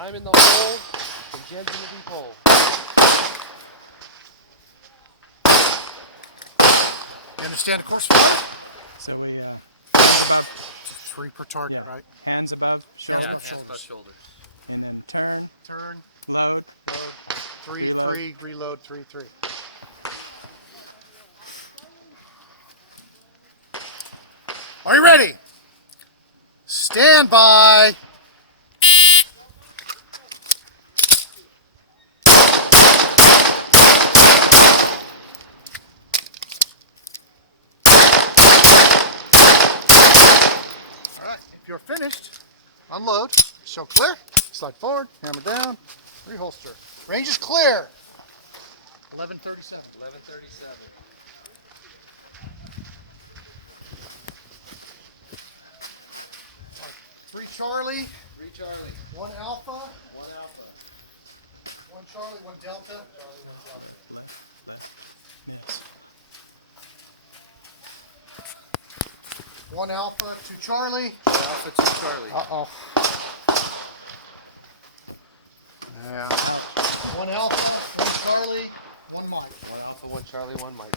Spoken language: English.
I'm in the hole, and Jen's in the deep hole. You understand the course for that? So we About 3 per target, right? hands above Yeah, shoulders, hands above shoulders. and then turn, Load, load. 3, 3, reload, 3, 3. Are you ready? Stand by. Alright, if you're finished, unload, show clear, slide forward, hammer down, reholster. Range is clear. 11:37. 11:37. 3 Charlie, 3 Charlie. 1 Alpha, 1 Alpha. 1 Charlie, 1 Delta. Charlie, 1 Delta. Yes. 1 Alpha, 2 Charlie. 1 Alpha, 2 Charlie. Uh-oh. Yeah. 1 Alpha, 3 Charlie, 1 Mike. 1 Alpha, 1 Charlie, 1 Mike.